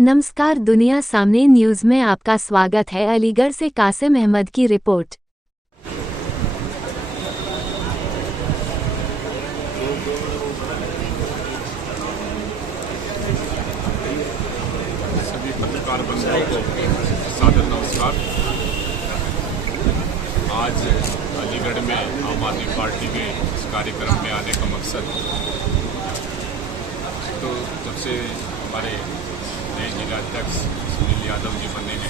नमस्कार, दुनिया सामने न्यूज में आपका स्वागत है। अलीगढ़ से कासिम अहमद की रिपोर्ट। सभी पत्रकार बंधुओं को सादर नमस्कार। आज अलीगढ़ में आम आदमी पार्टी के इस कार्यक्रम में आने का मकसद तो जब से हमारे नए जिलाध्यक्ष सुनील यादव जी बने हैं,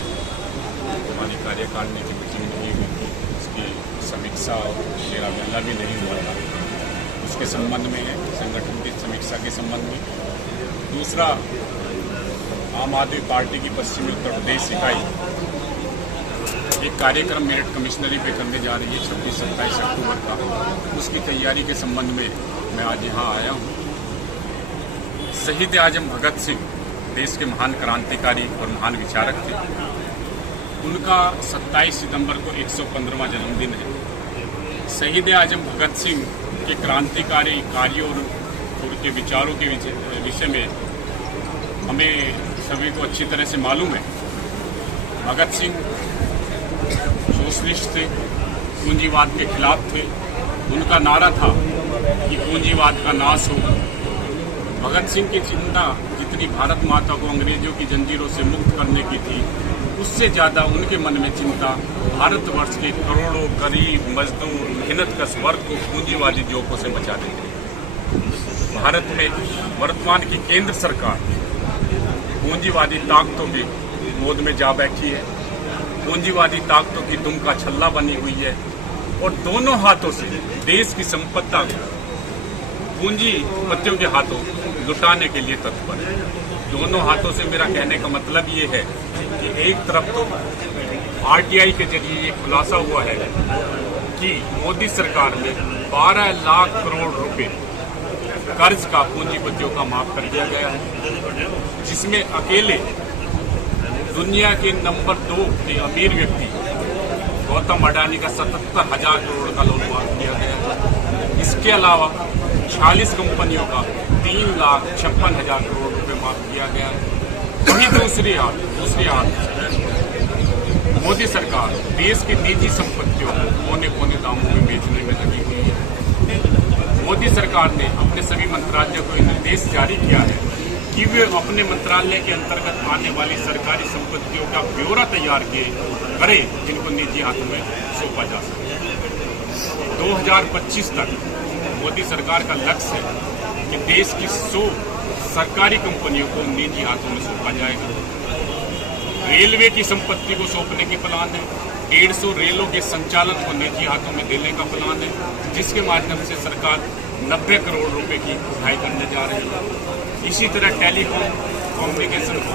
हमारी कार्यकारिणी की मीटिंग नहीं हुई थी, उसकी समीक्षा और मेरा मिलना भी नहीं हुआ था, उसके संबंध में है, संगठन की समीक्षा के संबंध में। दूसरा, आम आदमी पार्टी की पश्चिमी उत्तर प्रदेश इकाई एक कार्यक्रम मेरठ कमिश्नरी पे करने जा रही है 26-27 अक्टूबर का। उसकी तैयारी के संबंध में मैं आज यहाँ आया हूँ। शहीद आजम भगत सिंह देश के महान क्रांतिकारी और महान विचारक थे। उनका 27 सितंबर को 115वां जन्मदिन है। शहीद आजम भगत सिंह के क्रांतिकारी कार्यों और उनके विचारों के विषय में हमें सभी को अच्छी तरह से मालूम है। भगत सिंह सोशलिस्ट थे, पूंजीवाद के खिलाफ थे। उनका नारा था कि पूंजीवाद का नाश हो। भगत सिंह की चिंता जितनी भारत माता को अंग्रेजों की जंजीरों से मुक्त करने की थी, उससे ज़्यादा उनके मन में चिंता भारतवर्ष के करोड़ों गरीब मजदूर मेहनतकश वर्ग को पूंजीवादी जोकों से बचाने के। भारत में वर्तमान की केंद्र सरकार पूंजीवादी ताकतों की गोद में जा बैठी है, पूंजीवादी ताकतों की दुम का छल्ला बनी हुई है और दोनों हाथों से देश की संपत्ति पूंजीपतियों के हाथों लुटाने के लिए तत्पर है। दोनों हाथों से मेरा कहने का मतलब ये है कि एक तरफ तो आरटीआई के जरिए ये खुलासा हुआ है कि मोदी सरकार ने 12 लाख करोड़ रुपए कर्ज का पूंजीपतियों का माफ कर दिया गया है, जिसमें अकेले दुनिया के नंबर 2 के अमीर व्यक्ति गौतम अडानी का 77,000 करोड़ का लोन माफ किया गया है। इसके अलावा 40 कंपनियों का 3,56,000 करोड़ रुपए माफ किया गया है। वहीं दूसरी हाथ मोदी सरकार देश की निजी संपत्तियों को कोने दामों में बेचने में लगी हुई है। मोदी सरकार ने अपने सभी मंत्रालयों को निर्देश जारी किया है कि वे अपने मंत्रालय के अंतर्गत आने वाली सरकारी संपत्तियों का ब्यौरा तैयार करें, जिनको निजी हाथों में सौंपा जा सके। 2025 तक मोदी सरकार का लक्ष्य है कि देश की 100 सरकारी कंपनियों को निजी हाथों में सौंपा जाएगा। रेलवे की संपत्ति को सौंपने के प्लान है। 150 रेलों के संचालन को निजी हाथों में देने का प्लान है, जिसके माध्यम से सरकार 90 करोड़ रुपए की सहाय करने जा रही है। इसी तरह टेलीकॉम कम्युनिकेशन को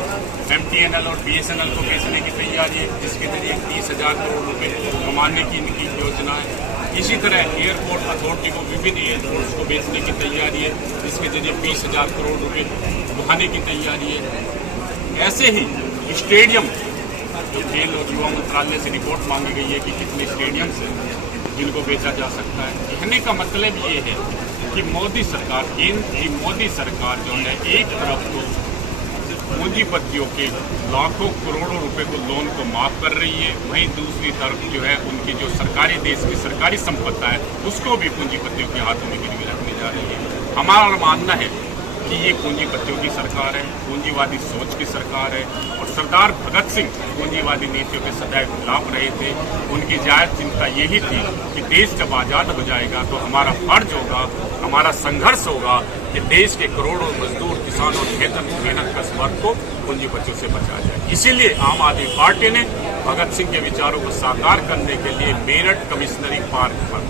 MTNL और BSNL को बेचने की तैयारी है, जिसके जरिए 30,000 करोड़ रुपए कमाने की इनकी योजना है। इसी तरह एयरपोर्ट अथॉरिटी को विभिन्न एयरपोर्ट्स को बेचने की तैयारी है, जिसके जरिए 20,000 करोड़ रुपए बढ़ाने की तैयारी है। ऐसे ही स्टेडियम, जो खेल और युवा मंत्रालय से रिपोर्ट मांगी गई है कि कितने स्टेडियम्स हैं जिनको बेचा जा सकता है। कहने का मतलब ये है कि मोदी सरकार, केंद्र की मोदी सरकार जो है, एक तरफ तो पूंजीपतियों के लाखों करोड़ों रुपए को लोन को माफ कर रही है, वहीं दूसरी तरफ जो है उनकी जो सरकारी देश की सरकारी संपत्ति है उसको भी पूंजीपतियों के हाथों में गिरवी रखने जा रही है। हमारा मानना है कि ये पूंजीपतियों की सरकार है, पूंजीवादी सोच की सरकार है और सरदार भगत सिंह पूंजीवादी नीतियों के सदैव खिलाफ रहे थे। उनकी जायज चिंता यही थी कि देश जब आजाद हो जाएगा तो हमारा फर्ज होगा, हमारा संघर्ष होगा कि देश के करोड़ों मजदूर, किसान और मेहनतकश वर्ग को पूंजीपतियों से बचाया जाए। इसीलिए आम आदमी पार्टी ने भगत सिंह के विचारों को साकार करने के लिए मेरठ कमिश्नरी पार्क पर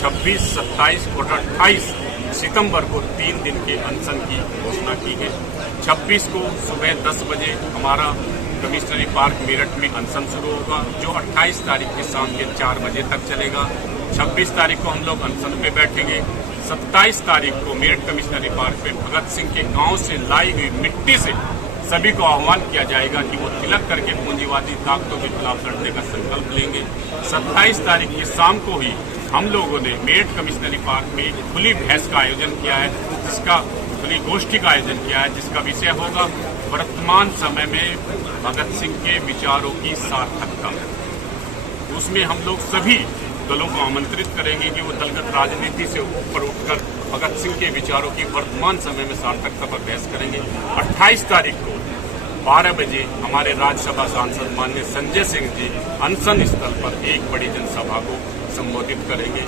26, 27 और 28 सितंबर को 3 दिन के अनशन की घोषणा की है। 26 को सुबह 10 बजे हमारा कमिश्नरी पार्क मेरठ में अनशन शुरू होगा, जो 28 तारीख की शाम के 4 बजे तक चलेगा। 26 तारीख को हम लोग अनशन पे बैठेंगे। 27 तारीख को मेरठ कमिश्नरी पार्क पे भगत सिंह के गांव से लाई हुई मिट्टी से सभी को आह्वान किया जाएगा कि वो तिलक करके पूंजीवादी ताकतों के खिलाफ लड़ने का संकल्प लेंगे। 27 तारीख की शाम को ही हम लोगों ने मेरठ कमिश्नरी पार्क में एक खुली बहस का आयोजन किया है, जिसका उन्हीं गोष्ठी का आयोजन किया है जिसका विषय होगा वर्तमान समय में भगत सिंह के विचारों की सार्थकता। उसमें हम लोग सभी दलों को आमंत्रित करेंगे कि वो दलगत राजनीति से ऊपर उठकर भगत सिंह के विचारों की वर्तमान समय में सार्थकता पर बहस करेंगे। 28 तारीख को 12 बजे हमारे राज्यसभा सांसद माननीय संजय सिंह जी अनशन स्थल पर एक बड़ी जनसभा को संबोधित करेंगे।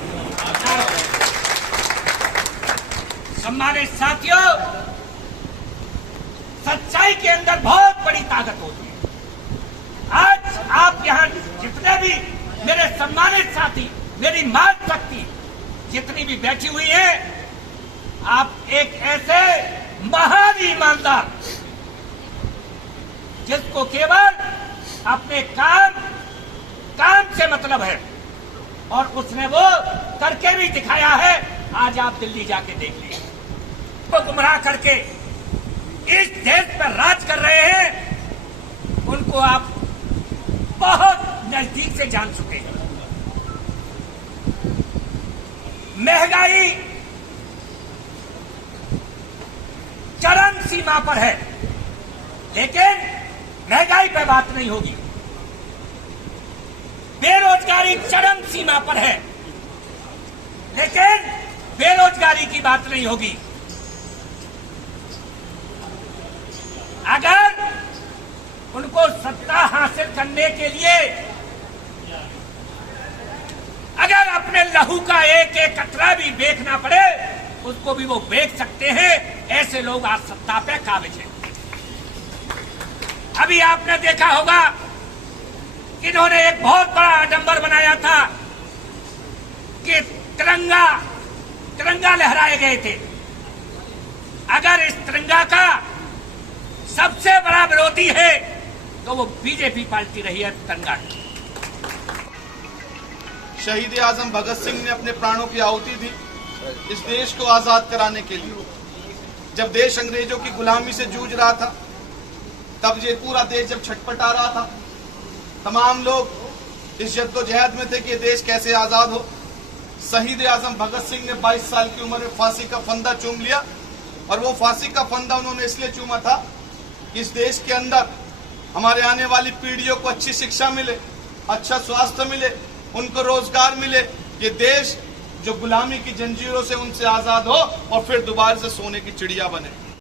सम्मानित साथियों, सच्चाई के अंदर बहुत बड़ी ताकत होती है। आज आप यहाँ जितने भी मेरे सम्मानित साथी, मेरी मात शक्ति जितनी भी बैठी हुई है, आप एक ऐसे महान ईमानदार जिसको केवल अपने काम से मतलब है और उसने वो करके भी दिखाया है। आज आप दिल्ली जाके देख लीजिए, वो गुमराह करके इस देश पर राज कर रहे हैं, उनको आप बहुत नजदीक से जान चुके हैं। महंगाई चरम सीमा पर है, लेकिन महंगाई पर बात नहीं होगी। बेरोजगारी चरम सीमा पर है, लेकिन बेरोजगारी की बात नहीं होगी। अगर उनको सत्ता हासिल करने के लिए अगर अपने लहू का एक एक कतरा भी बेचना पड़े, उसको भी वो बेच सकते हैं। ऐसे लोग आज सत्ता पे काबिज हैं। अभी आपने देखा होगा कि इन्होंने एक बहुत बड़ा आडंबर बनाया था कि तिरंगा लहराए गए थे। अगर इस तिरंगा का सबसे बड़ा विरोधी है तो वो बीजेपी पार्टी रही है। तिरंगा शहीद आजम भगत सिंह ने अपने प्राणों की आहुति दी इस देश को आजाद कराने के लिए। जब देश अंग्रेजों की गुलामी से जूझ रहा था, तब ये पूरा देश जब छटपटा रहा था, तमाम लोग इस जद्दोजहद में थे कि देश कैसे आजाद हो। शहीद आजम भगत सिंह ने 22 साल की उम्र में फांसी का फंदा चूम लिया, और वो फांसी का फंदा उन्होंने इसलिए चूमा था कि इस देश के अंदर हमारे आने वाली पीढ़ियों को अच्छी शिक्षा मिले, अच्छा स्वास्थ्य मिले, उनको रोजगार मिले, ये देश जो गुलामी की जंजीरों से उनसे आजाद हो और फिर दोबारा से सोने की चिड़िया बने।